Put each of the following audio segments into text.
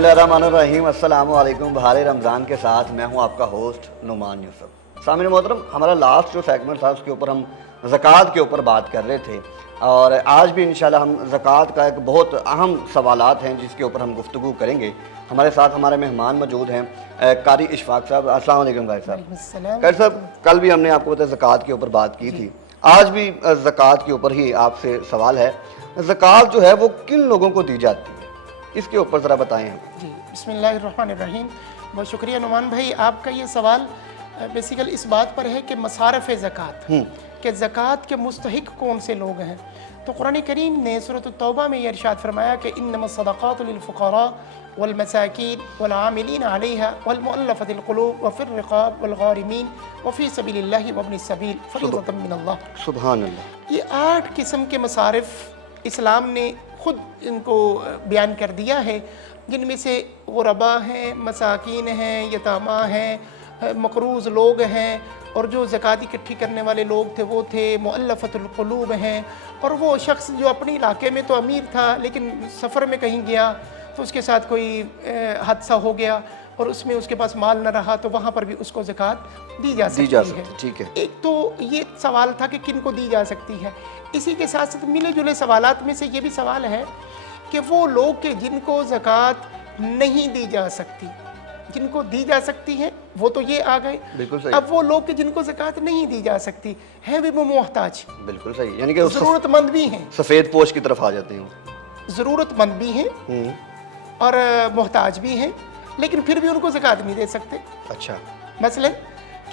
बिस्मिल्लाहिर्रहमानिर्रहीम। अस्सलाम वालेकुम। बहार रमज़ान के साथ मैं हूं आपका होस्ट नुमान यूसुफ। सामने मोहतरम, हमारा लास्ट जो सेगमेंट था उसके ऊपर हम ज़कात के ऊपर बात कर रहे थे और आज भी इंशाल्लाह हम ज़कात का एक बहुत अहम सवालात हैं जिसके ऊपर हम गुफ्तगू करेंगे। हमारे साथ हमारे मेहमान मौजूद हैं कारी इशफाक साहब। अस्सलाम वालेकुम कारी साहब। कारी साहब, कल भी हमने आपको बताया ज़कात के ऊपर बात की थी, आज भी ज़कात के ऊपर ही आपसे सवाल है। ज़कात जो है वो किन लोगों को दी जाती है, इसके ऊपर ज़रा बताएं हम। जी, बिस्मिल्लाहिर्रहमानिर्रहीम। बहुत शुक्रिया नुमान भाई, आपका ये सवाल बेसिकल इस बात पर है कि मसारफ़ ज़कात कि ज़कात के मुस्तहिक कौन से लोग हैं। तो कुरान करीम ने सूरत तौबा में ये इरशाद फरमाया कि इन्नमस सदक़ातु लिल-फ़ुक़रा वल मसाकीन वल आमिलीन अलैहा वल मुअल्लफ़तिल क़ुलूब व फ़िर रिक़ाब वल गारिमीन व फ़ी सबीलिल्लाहि व इब्निस सबील फ़रीज़तम मिनल्लाह। सुभान अल्लाह। ये 8 किस्म के मसारिफ़ इस्लाम ने ख़ुद इनको बयान कर दिया है, जिनमें से गुरबा हैं, मसाकीन हैं, यतामा हैं, मक़रूज़ लोग हैं, और जो ज़कात इकट्ठी करने वाले लोग थे वो थे मुअल्लफ़तुल क़ुलूब हैं, और वो शख्स जो अपने इलाके में तो अमीर था लेकिन सफ़र में कहीं गया तो उसके साथ कोई हादसा हो गया और उसमें उसके पास माल न रहा, तो वहाँ पर भी उसको ज़कात दी जा सकती है। ठीक है। एक तो ये सवाल था कि किन को दी जा सकती है। इसी के साथ साथ मिले जुले सवालात में से ये भी सवाल है कि वो लोग के जिनको ज़कात नहीं दी जा सकती, जिनको दी जा सकती है वो तो ये आ गए। बिल्कुल सही। अब वो लोग के जिनको ज़कात नहीं दी जा सकती हैं भी वो मोहताज, बिल्कुल सही, यानी कि ज़रूरतमंद भी हैं, सफ़ेद पोश की तरफ आ जाते हैं। ज़रूरतमंद भी हैं और मोहताज भी हैं, लेकिन फिर भी उनको ज़कात नहीं दे सकते। अच्छा। मसलन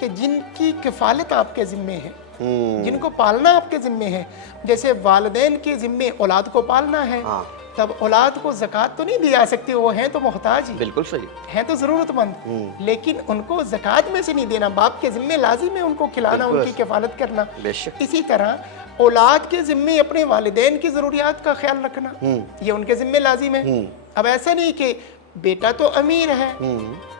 कि जिनकी किफ़ालत आपके ज़िम्मे है, जिनको पालना आपके ज़िम्मे है, जैसे वालिदैन के ज़िम्मे औलाद को पालना है, तब औलाद को ज़कात तो नहीं दी जा सकती, वो हैं तो मोहताज ही, बिल्कुल सही, हैं तो ज़रूरतमंद, लेकिन उनको ज़कात में से नहीं देना। बाप के ज़िम्मे लाजिम है उनको खिलाना, उनकी किफ़ालत करना। इसी तरह औलाद के ज़िम्मे अपने वालिदैन की ज़रूरियात का ख्याल रखना, ये उनके ज़िम्मे लाजिम है। अब ऐसा नहीं कि बेटा तो अमीर है,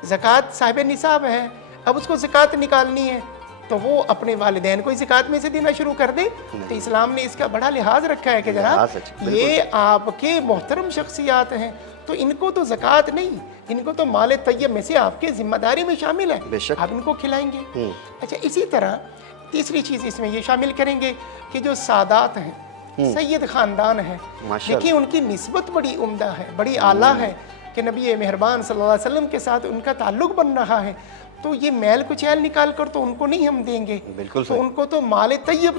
ज़कात साहिब निसाब है, अब उसको ज़कात निकालनी है तो वो अपने वालिदैन को ज़कात में से देना शुरू कर दे। तो इस्लाम ने इसका बड़ा लिहाज रखा है कि जनाब ये आपके मोहतरम शख्सियात हैं, तो इनको तो ज़कात नहीं, इनको तो माल तय्यब में से आपके ज़िम्मेदारी में शामिल है, आप इनको खिलाएंगे। अच्छा, इसी तरह तीसरी चीज़ इसमें ये शामिल करेंगे कि जो सादात हैं, सैयद ख़ानदान है, देखिए उनकी निस्बत बड़ी उम्दा है, बड़ी आला है कि नबी मेहरबान सल्लल्लाहु अलैहि वसल्लम के साथ उनका ताल्लुक़ बन रहा है, तो ये मैल कुचैल निकाल कर तो उनको नहीं हम देंगे, तो उनको तो माल तय्यब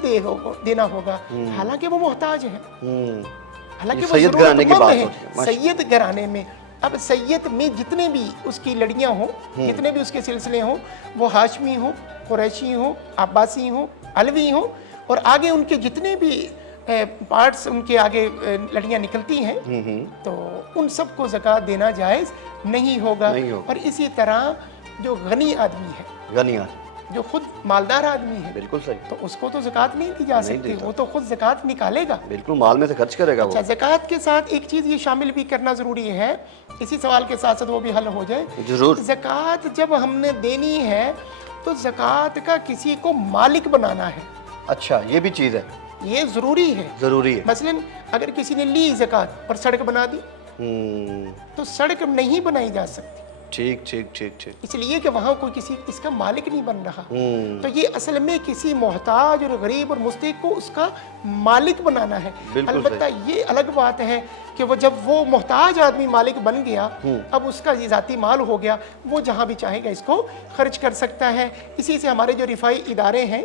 देना होगा, हालांकि वो मोहताज है, हालांकि वो ज़रूरतमंद है सैयद घराने में। अब सैयद में जितने भी उसकी लड़ियाँ हों, जितने भी उसके सिलसिले हों, वो हाशमी हो, कुरैशी हो, अब्बासी हो, अलवी हो, और आगे उनके जितने भी पार्ट्स उनके आगे लड़ियाँ निकलती हैं, तो उन सबको ज़कात देना जायज़ नहीं होगा। और इसी तरह जो गनी आदमी है, गनी आदमी जो खुद मालदार आदमी है, बिल्कुल सही, तो उसको तो ज़कात नहीं दी जा सकती, वो तो खुद ज़कात निकालेगा, बिल्कुल माल में से खर्च करेगा। अच्छा, ज़कात के साथ एक चीज़ ये शामिल भी करना ज़रूरी है, इसी सवाल के साथ साथ वो भी हल हो जाए जरूर। ज़कात जब हमने देनी है तो ज़कात का किसी को मालिक बनाना है। अच्छा, ये भी चीज़ है, ये ज़रूरी है। मसलन अगर किसी ने ली ज़कात पर सड़क बना दी तो सड़क नहीं बनाई जा सकती, ठीक, इसलिए कि वहाँ कोई किसी इसका मालिक नहीं बन रहा। तो ये असल में किसी मोहताज और गरीब और मुस्तहिक को उसका मालिक बनाना है। अलबत्ता ये अलग बात है कि वो जब वो मोहताज आदमी मालिक बन गया, अब उसका ये ज़ाती माल हो गया, वो जहाँ भी चाहेगा इसको खर्च कर सकता है। इसी से हमारे जो रिफाई इदारे हैं,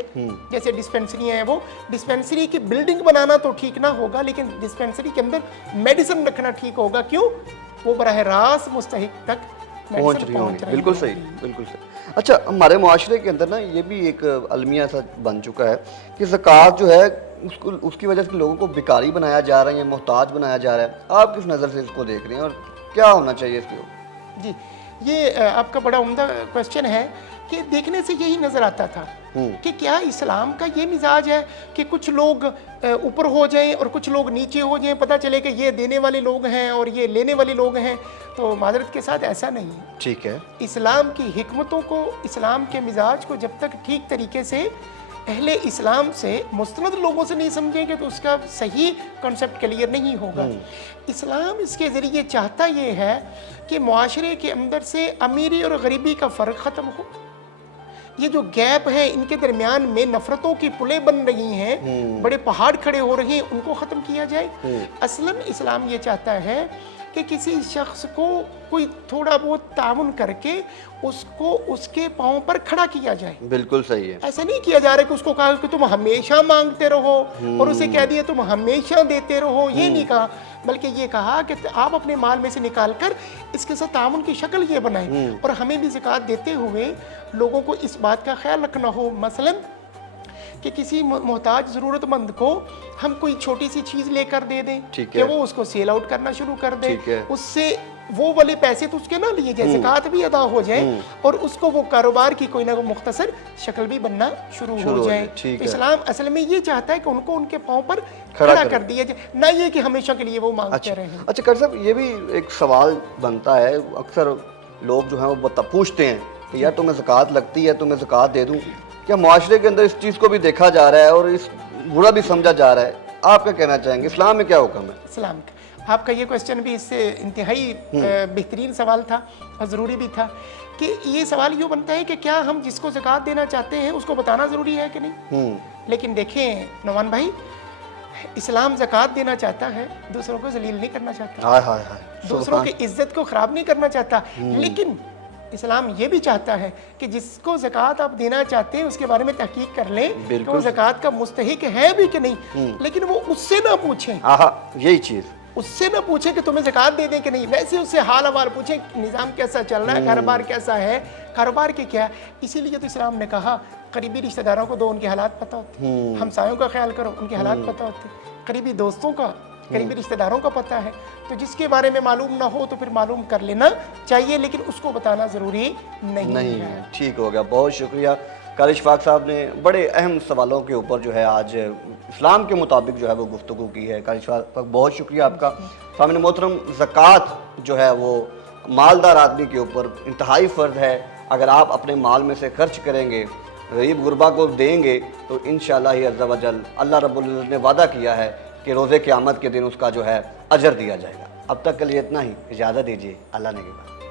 जैसे डिस्पेंसरी हैं, वो डिस्पेंसरी की बिल्डिंग बनाना तो ठीक ना होगा, लेकिन डिस्पेंसरी के अंदर मेडिसिन रखना ठीक होगा। क्यों? वो बराह रास्त मुस्तहिक तक पहुंच रही होंगी। बिल्कुल सही, बिल्कुल सही। अच्छा, हमारे मुआशरे के अंदर ना ये भी एक अलमिया सा बन चुका है कि ज़कात जो है उसकी वजह से लोगों को भिखारी बनाया जा रहा है, मोहताज बनाया जा रहा है। आप किस नज़र से इसको देख रहे हैं और क्या होना चाहिए इसके ऊपर? जी, ये आपका बड़ा उम्दा क्वेश्चन है कि देखने से यही नज़र आता था कि क्या इस्लाम का ये मिजाज है कि कुछ लोग ऊपर हो जाएं और कुछ लोग नीचे हो जाएं, पता चले कि ये देने वाले लोग हैं और ये लेने वाले लोग हैं। तो माजरत के साथ ऐसा नहीं है, ठीक है। इस्लाम की हिकमतों को, इस्लाम के मिजाज को जब तक ठीक तरीके से اہل اسلام سے مستند لوگوں سے نہیں سمجھیں گے تو اس کا صحیح کنسپٹ کلیئر نہیں ہوگا۔ اسلام اس کے ذریعے چاہتا یہ ہے کہ معاشرے کے اندر سے امیری اور غریبی کا فرق ختم ہو، یہ جو گیپ ہے ان کے درمیان میں نفرتوں کی پلیں بن رہی ہیں، بڑے پہاڑ کھڑے ہو رہے ہیں، ان کو ختم کیا جائے۔ اصلاً اسلام یہ چاہتا ہے کہ کسی شخص کو کوئی تھوڑا بہت تعاون کر کے اس کو اس کے پاؤں پر کھڑا کیا جائے۔ بالکل صحیح ہے۔ ایسا نہیں کیا جا رہا کہ اس کو کہا کہ تم ہمیشہ مانگتے رہو اور اسے کہہ دیا تم ہمیشہ دیتے رہو، یہ نہیں کہا، بلکہ یہ کہا کہ آپ اپنے مال میں سے نکال کر اس کے ساتھ تعاون کی شکل یہ بنائیں۔ اور ہمیں بھی زکوٰۃ دیتے ہوئے لوگوں کو اس بات کا خیال رکھنا ہو، مثلاً کہ کسی محتاج ضرورت مند کو ہم کوئی چھوٹی سی چیز لے کر دے دیں کہ وہ اس کو سیل آؤٹ کرنا شروع کر دے، اس سے وہ والے پیسے تو اس کے نہ لیے جائے، زکوٰۃ بھی ادا ہو جائے اور اس کو وہ کاروبار کی کوئی نہ کوئی مختصر شکل بھی بننا شروع ہو جائے۔ تو اسلام اصل میں یہ چاہتا ہے کہ ان کو ان کے پاؤں پر کھڑا کر دیا جائے، نہ یہ کہ ہمیشہ کے لیے وہ مانگتے رہیں۔ اچھا قاری صاحب، یہ بھی ایک سوال بنتا ہے، اکثر لوگ جو ہیں وہ پوچھتے ہیں کہ یار تمہیں زکوٰۃ لگتی ہے، تمہیں زکوٰۃ دے دوں، کیا معاشرے کے اندر اس چیز کو بھی دیکھا جا رہا ہے اور اس برا بھی سمجھا جا رہا ہے؟ آپ کیا کہنا چاہیں گے، اسلام میں کیا حکم ہے؟ اسلام کا آپ کا یہ کوسچن بھی اس سے انتہائی بہترین سوال تھا اور ضروری بھی تھا، کہ یہ سوال یوں بنتا ہے کہ کیا ہم جس کو زکوٰۃ دینا چاہتے ہیں اس کو بتانا ضروری ہے کہ نہیں؟ لیکن دیکھیں نعمان بھائی، اسلام زکوٰۃ دینا چاہتا ہے، دوسروں کو ذلیل نہیں کرنا چاہتا، دوسروں کی عزت کو خراب نہیں کرنا چاہتا، لیکن اسلام یہ بھی چاہتا ہے کہ جس کو زکوٰۃ آپ دینا چاہتے ہیں اس کے بارے میں تحقیق کر لیں کہ وہ زکوٰۃ کا مستحق ہے بھی کہ نہیں، لیکن وہ اس سے نہ پوچھیں، یہی چیز اس سے نہ پوچھیں کہ تمہیں زکوٰۃ دے دیں کہ نہیں، ویسے اس سے حال احوال پوچھیں، نظام کیسا چل رہا ہے، کاروبار کیسا ہے، کاروبار کے کیا ہے۔ اسی لیے تو اسلام نے کہا قریبی رشتہ داروں کو دو، ان کے حالات پتہ ہوتے ہیں، ہمسایوں کا خیال کرو، ان کے حالات پتہ ہوتے ہیں، قریبی دوستوں کا، قریبی رشتہ داروں کا پتہ ہے، تو جس کے بارے میں معلوم نہ ہو تو پھر معلوم کر لینا چاہیے، لیکن اس کو بتانا ضروری نہیں ہے۔ ٹھیک ہو گیا، بہت شکریہ قاری اشفاق صاحب نے بڑے اہم سوالوں کے اوپر جو ہے آج اسلام کے مطابق جو ہے وہ گفتگو کی ہے۔ قاری اشفاق بہت شکریہ آپ کا۔ سامعین محترم، زکوٰۃ جو ہے وہ مالدار آدمی کے اوپر انتہائی فرض ہے، اگر آپ اپنے مال میں سے خرچ کریں گے، غریب غربا کو دیں گے تو انشاءاللہ عز و جل اللہ رب العزت نے وعدہ کیا ہے کہ روز قیامت کے دن اس کا جو ہے اجر دیا جائے گا۔ اب تک کے لیے اتنا ہی، اجازت دیجیے، اللہ نے کے بعد۔